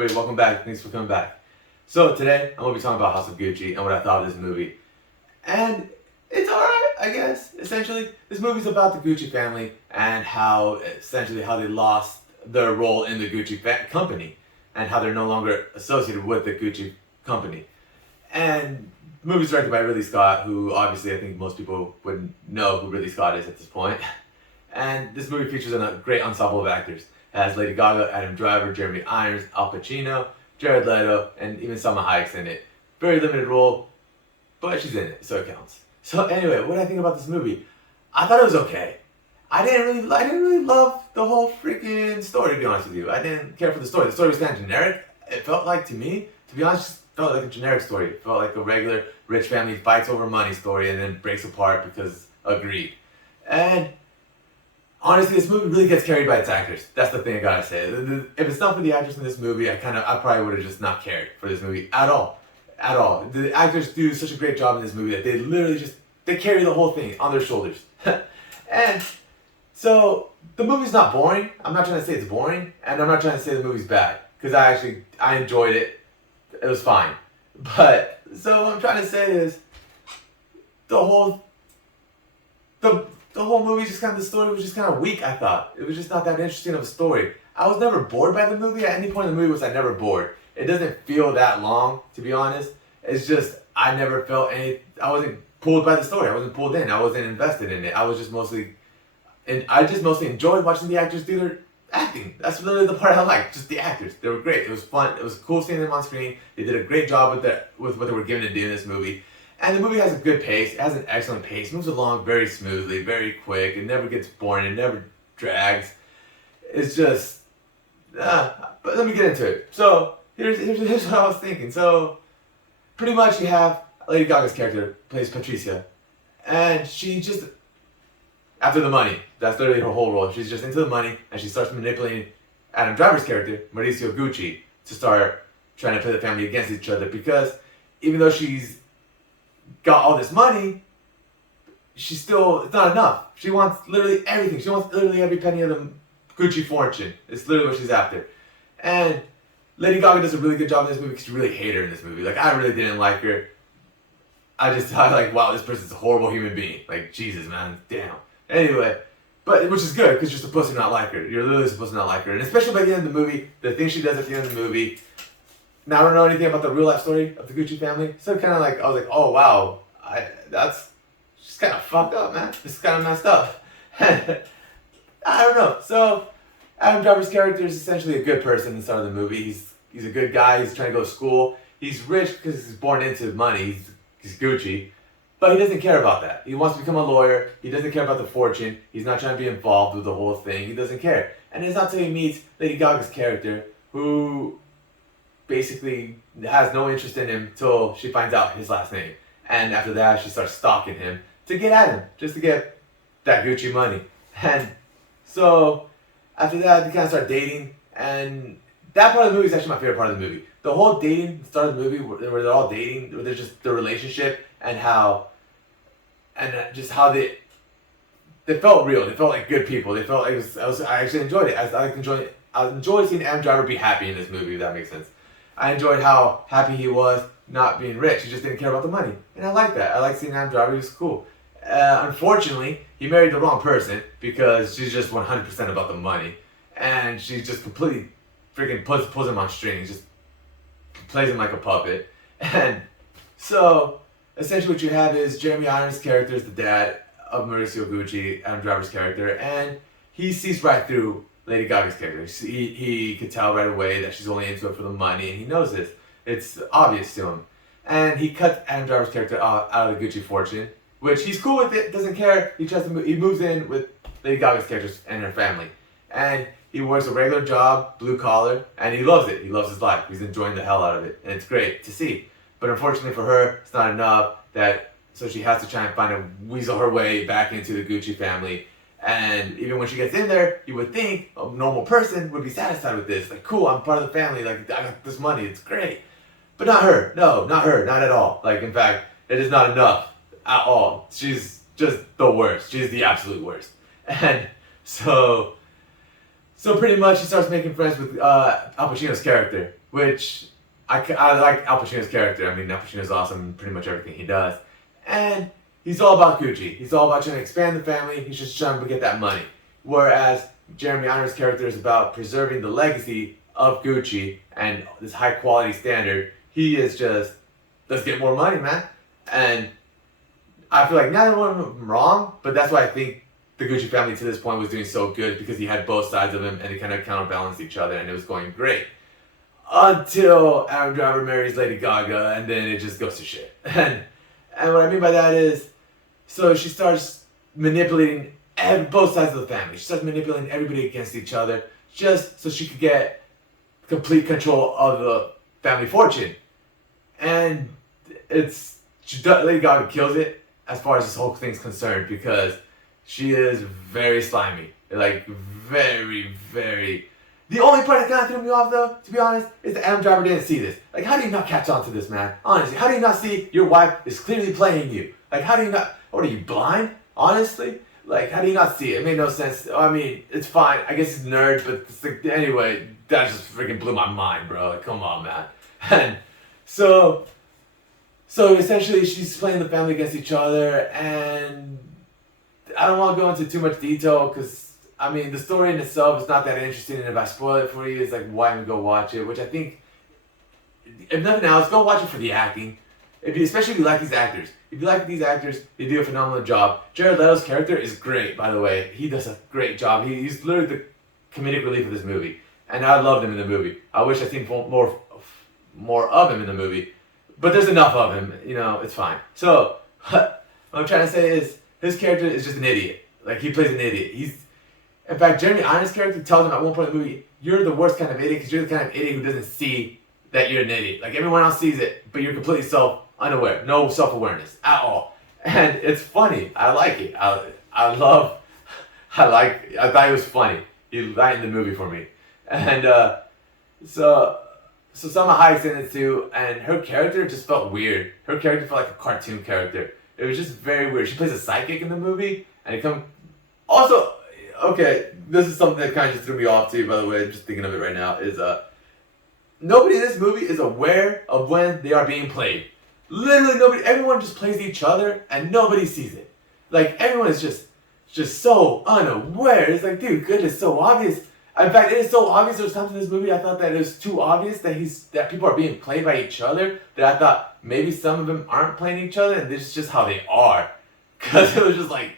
everybody, welcome back. Thanks for coming back. So today, I'm going to be talking about House of Gucci and what I thought of this movie. And it's alright, I guess. Essentially, this movie's about the Gucci family and how they lost their role in the Gucci company and how they're no longer associated with the Gucci company. And the movie's directed by Ridley Scott, who obviously I think most people would know who Ridley Scott is at this point. And this movie features a great ensemble of actors. It has Lady Gaga, Adam Driver, Jeremy Irons, Al Pacino, Jared Leto, and even Salma Hayek's in it. Very limited role, but she's in it, so it counts. So anyway, what did I think about this movie? I thought it was okay. I didn't really love the whole freaking story, to be honest with you. I didn't care for the story. The story was kind of generic. It felt like, to me, to be honest, just felt like a generic story. It felt like a regular rich family fights over money story and then breaks apart because of greed. And honestly, this movie really gets carried by its actors. That's the thing I gotta say. If it's not for the actors in this movie, I probably would have just not cared for this movie at all. At all. The actors do such a great job in this movie that they literally they carry the whole thing on their shoulders. And so, the movie's not boring. I'm not trying to say it's boring, and I'm not trying to say the movie's bad. Because I enjoyed it. It was fine. But, so what I'm trying to say is, the whole movie the story was just kind of weak, I thought. It was just not that interesting of a story. I was never bored by the movie. At any point in the movie was I never bored. It doesn't feel that long, to be honest. It's just, I never felt I wasn't pulled by the story. I wasn't pulled in. I wasn't invested in it. I just mostly enjoyed watching the actors do their acting. That's literally the part I liked, just the actors. They were great. It was fun. It was cool seeing them on screen. They did a great job with what they were given to do in this movie. And the movie has a good pace. It has an excellent pace. It moves along very smoothly, very quick. It never gets boring. It never drags. It's just, but let me get into it. So here's what I was thinking. So pretty much you have Lady Gaga's character plays Patricia, and she just after the money. That's literally her whole role. She's just into the money, and she starts manipulating Adam Driver's character, Mauricio Gucci, to start trying to play the family against each other. Because even though she's got all this money, it's not enough. She wants literally everything. She wants literally every penny of the Gucci fortune. It's literally what she's after. And Lady Gaga does a really good job in this movie because you really hate her in this movie. Like, I really didn't like her. I just thought, like, wow, this person's a horrible human being. Like, Jesus, man, damn. Anyway, which is good because you're supposed to not like her. You're literally supposed to not like her. And especially by the end of the movie, the thing she does at the end of the movie. Now I don't know anything about the real life story of the Gucci family, so kind of like I was like, oh wow, that's just kind of fucked up, man. This is kind of messed up. I don't know. So Adam Driver's character is essentially a good person in the start of the movie. He's a good guy. He's trying to go to school. He's rich because he's born into money. He's Gucci, but he doesn't care about that. He wants to become a lawyer. He doesn't care about the fortune. He's not trying to be involved with the whole thing. He doesn't care. And it's not until he meets Lady Gaga's character, who basically has no interest in him till she finds out his last name. And after that, she starts stalking him to get at him, just to get that Gucci money. And so after that, they kind of start dating. And that part of the movie is actually my favorite part of the movie. The whole dating, the start of the movie, where they're all dating, where they're just the relationship and just how they felt real. They felt like good people. They felt like I actually enjoyed it. I enjoyed seeing Adam Driver be happy in this movie, if that makes sense. I enjoyed how happy he was not being rich. He just didn't care about the money. And I like that. I like seeing Adam Driver. He was cool. Unfortunately, he married the wrong person because she's just 100% about the money. And she just completely freaking pulls him on strings. Just plays him like a puppet. And so, essentially what you have is Jeremy Irons' character is the dad of Mauricio Gucci, Adam Driver's character. And he sees right through Lady Gaga's character. He could tell right away that she's only into it for the money, and he knows this. It's obvious to him. And he cuts Adam Driver's character out of the Gucci fortune, which he's cool with it, doesn't care. He moves in with Lady Gaga's characters and her family. And he works a regular job, blue collar, and he loves it. He loves his life. He's enjoying the hell out of it, and it's great to see. But unfortunately for her, it's not enough, so she has to try and weasel her way back into the Gucci family. And even when she gets in there, you would think a normal person would be satisfied with this. Like, cool, I'm part of the family. Like, I got this money. It's great. But not her. No, not her. Not at all. Like, in fact, it is not enough at all. She's just the worst. She's the absolute worst. And so So pretty much he starts making friends with Al Pacino's character, which I like Al Pacino's character. I mean, Al Pacino's awesome in pretty much everything he does. And he's all about Gucci. He's all about trying to expand the family. He's just trying to get that money. Whereas Jeremy Irons' character is about preserving the legacy of Gucci and this high quality standard. He is just, let's get more money, man. And I feel like neither one of them wrong, but that's why I think the Gucci family to this point was doing so good, because he had both sides of him and they kind of counterbalanced each other and it was going great. Until Adam Driver marries Lady Gaga and then it just goes to shit. And what I mean by that is, so she starts manipulating both sides of the family. She starts manipulating everybody against each other just so she could get complete control of the family fortune. And Lady Gaga kills it as far as this whole thing's concerned, because she is very slimy. Like, very, very... The only part that kind of threw me off, though, to be honest, is that Adam Driver didn't see this. Like, how do you not catch on to this, man? Honestly, how do you not see your wife is clearly playing you? Like, how do you not... What, are you blind? Honestly? Like, how do you not see it? It made no sense. I mean, it's fine. I guess he's a nerd, but it's like, anyway, that just freaking blew my mind, bro. Like, come on, man. And so essentially, she's playing the family against each other, and I don't want to go into too much detail, because, I mean, the story in itself is not that interesting, and if I spoil it for you, it's like, why even go watch it? Which I think, if nothing else, go watch it for the acting. Especially if you like these actors. If you like these actors, they do a phenomenal job. Jared Leto's character is great, by the way. He does a great job. He's literally the comedic relief of this movie. And I loved him in the movie. I wish I'd seen more of him in the movie. But there's enough of him, you know, it's fine. So, what I'm trying to say is, his character is just an idiot. Like, he plays an idiot. In fact, Jeremy Irons' character tells him at one point in the movie, you're the worst kind of idiot, because you're the kind of idiot who doesn't see that you're an idiot. Like, everyone else sees it, but you're completely unaware. No self-awareness at all. And it's funny. I like it. I thought it was funny. He lightened the movie for me. And so Salma Hayek's in it too, and her character just felt weird. Her character felt like a cartoon character. It was just very weird. She plays a psychic in the movie, and also, okay, this is something that kind of just threw me off too, by the way, just thinking of it right now, is nobody in this movie is aware of when they are being played. Literally nobody, everyone just plays each other and nobody sees it. Like, everyone is just so unaware. It's like, dude, good, it's so obvious. In fact, it is so obvious. There's times in this movie I thought that it was too obvious that people are being played by each other, that I thought maybe some of them aren't playing each other and this is just how they are. Cause it was just like,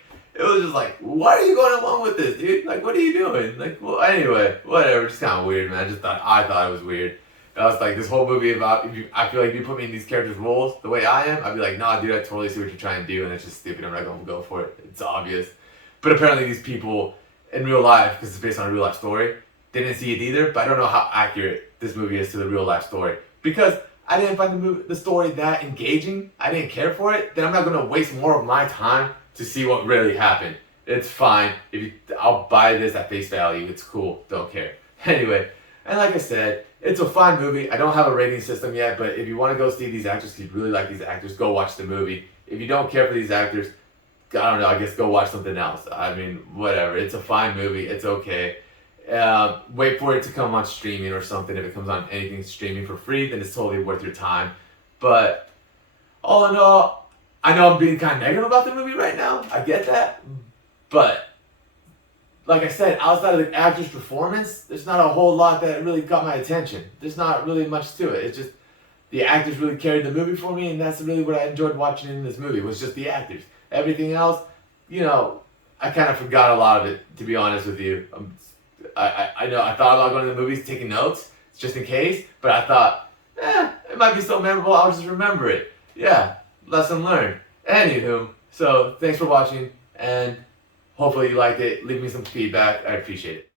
why are you going along with this, dude? Like, what are you doing? Like, well, anyway, whatever. Just kind of weird, man. I thought it was weird. I was like, this whole movie about, I feel like if you put me in these characters' roles the way I am, I'd be like, nah, dude, I totally see what you're trying to do, and it's just stupid. I'm not going to go for it. It's obvious. But apparently these people in real life, because it's based on a real life story, they didn't see it either. But I don't know how accurate this movie is to the real life story, because I didn't find the story that engaging. I didn't care for it. Then I'm not going to waste more of my time to see what really happened. It's fine. I'll buy this at face value. It's cool. Don't care. Anyway, and like I said, it's a fine movie. I don't have a rating system yet, but if you want to go see these actors, if you really like these actors, go watch the movie. If you don't care for these actors, I don't know, I guess go watch something else. I mean, whatever. It's a fine movie. It's okay. Wait for it to come on streaming or something. If it comes on anything streaming for free, then it's totally worth your time. But all in all, I know I'm being kind of negative about the movie right now. I get that. But like I said, outside of the actor's performance, there's not a whole lot that really got my attention. There's not really much to it. It's just the actors really carried the movie for me, and that's really what I enjoyed watching in this movie, was just the actors. Everything else, you know, I kind of forgot a lot of it, to be honest with you. I know I thought about going to the movies, taking notes, just in case, but I thought, it might be so memorable, I'll just remember it. Yeah, lesson learned. Anywho, so thanks for watching, and hopefully you liked it. Leave me some feedback. I appreciate it.